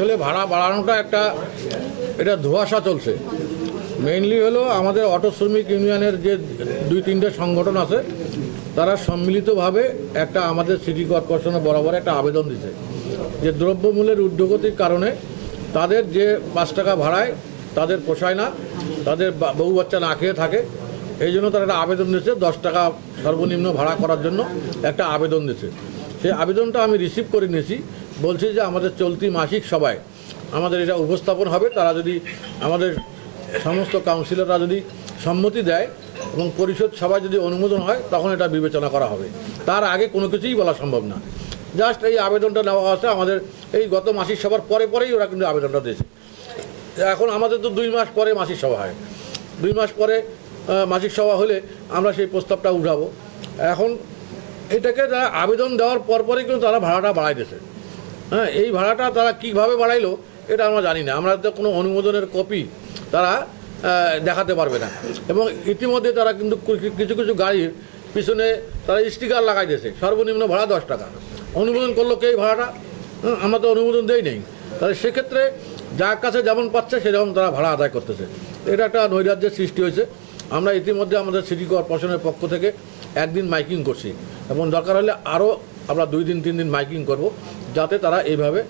আসলে ভাড়া বাড়ানোটা এটা ধোঁয়াশা চলছে। মেইনলি হলো আমাদের অটো শ্রমিক ইউনিয়নের যে 2-3টে সংগঠন আছে, তারা সম্মিলিতভাবে আমাদের সিটি কর্পোরেশনে বরাবর একটা আবেদন দিছে যে দ্রব্যমূল্যের ঊর্ধ্বগতির কারণে তাদের যে 5 টাকা ভাড়ায় তাদের পোষায় না, তাদের বউ বাচ্চা না খেয়ে থাকে। এই জন্য তারা একটা আবেদন দিয়েছে 10 টাকা সর্বনিম্ন ভাড়া করার জন্য একটা আবেদন দিয়েছে। সেই আবেদনটা আমি রিসিভ করে নিয়েছি। বলছি যে আমাদের চলতি মাসিক সভায় আমাদের এটা উপস্থাপন হবে। তারা যদি আমাদের সমস্ত কাউন্সিলররা যদি সম্মতি দেয় এবং পরিষদ সভায় যদি অনুমোদন হয়, তখন এটা বিবেচনা করা হবে। তার আগে কোনো কিছুই বলা সম্ভব না। জাস্ট এই আবেদনটা নেওয়া আছে আমাদের এই গত মাসিক সভার পরেই ওরা কিন্তু আবেদনটা দিয়েছে। এখন আমাদের তো 2 মাস পরে মাসিক সভা হয়। 2 মাস পরে মাসিক সভা হলে আমরা সেই প্রস্তাবটা উঠাবো। এখন এটাকে তারা আবেদন দেওয়ার পরই কিন্তু তারা ভাড়াটা বাড়াই দিয়েছে। হ্যাঁ, এই ভাড়াটা তারা কীভাবে বাড়াইলো এটা আমরা জানি না। আমরা তো কোনো অনুমোদনের কপি তারা দেখাতে পারবে না। এবং ইতিমধ্যে তারা কিন্তু কিছু গাড়ির পিছনে তারা স্টিকার লাগাই দিয়েছে, সর্বনিম্ন ভাড়া 10 টাকা। অনুমোদন করলো কে এই ভাড়াটা? আমরা তো অনুমোদন দেই নেই। তাহলে সেক্ষেত্রে যার কাছে যেমন পাচ্ছে সেরকম তারা ভাড়া আদায় করতেছে। এটা একটা নৈরাজ্যের সৃষ্টি হয়েছে। আমরা ইতিমধ্যে আমাদের সিটি কর্পোরেশনের পক্ষ থেকে একদিন মাইকিং করছি এবং দরকার হলে আরও আমরা 2 দিন 3 দিন মাইকিং করব, যাতে তারা এইভাবে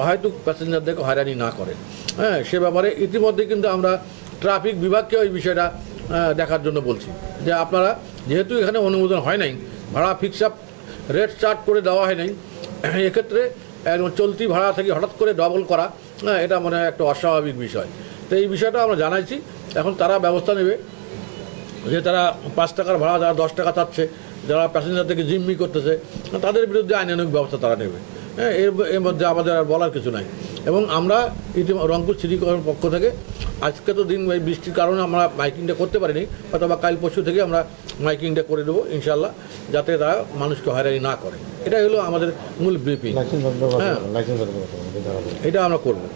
অহেতুক প্যাসেঞ্জারদেরকে হয়রানি না করে। হ্যাঁ, সে ব্যাপারে ইতিমধ্যে কিন্তু আমরা ট্রাফিক বিভাগকেও এই বিষয়টা দেখার জন্য বলছি যে আপনারা যেহেতু এখানে অনুমোদন হয় নাই, ভাড়া ফিক্স আপ রেট চার্ট করে দেওয়া হয় নাই, এক্ষেত্রে চলতি ভাড়া থেকে হঠাৎ করে ডবল করা এটা মনে হয় একটা অস্বাভাবিক বিষয়। তো এই বিষয়টা আমরা জানাইছি। এখন তারা ব্যবস্থা নেবে যে তারা 5 টাকার ভাড়া যারা 10 টাকা চাচ্ছে, যারা প্যাসেঞ্জার থেকে জিম্মি করতেছে, তাদের বিরুদ্ধে আইনানুগ ব্যবস্থা তারা নেবে। হ্যাঁ, এর মধ্যে আমাদের আর বলার কিছু নাই। এবং আমরা রংপুর সিটি কর্পোরেশনের পক্ষ থেকে আজকে তো দিন বৃষ্টির কারণে আমরা মাইকিংটা করতে পারিনি, অথবা কাল পরশু থেকে আমরা মাইকিংটা করে দেবো ইনশাল্লাহ, যাতে তারা মানুষকে হয়রানি না করে। এটাই হলো আমাদের মূল ব্রিফিং। হ্যাঁ, এটা আমরা করবো।